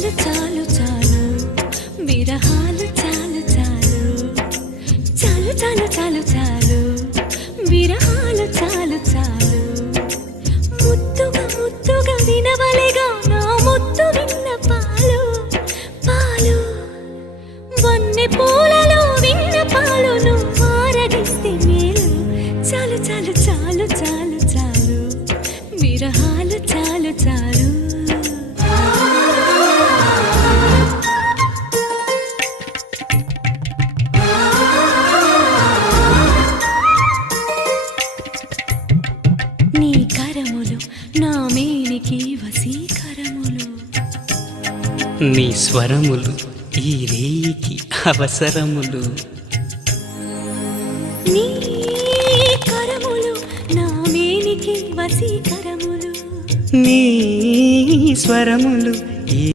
చాలు చాలు చాలు విరహాలు చాలు చాలు చాలు చాలు చాలు చాలు విరహాలు చాలు చాలు ముద్దుగా ముద్దుగా వినవలెగా నా ముద్దు విన్న పాలు పాలు వన్నె పూలలో విన్న పాలు నువ్వు ఆరగిస్తే మేలు చాలు చాలు చాలు చాలు చాలు విరహాలు చాలు చాలు నీ కరములు నా మేనికి వశీకరములు నీ స్వరములు ఈ రేయికి అవసరములు నీ కరములు నా మేనికి వశీకరములు నీ స్వరములు ఈ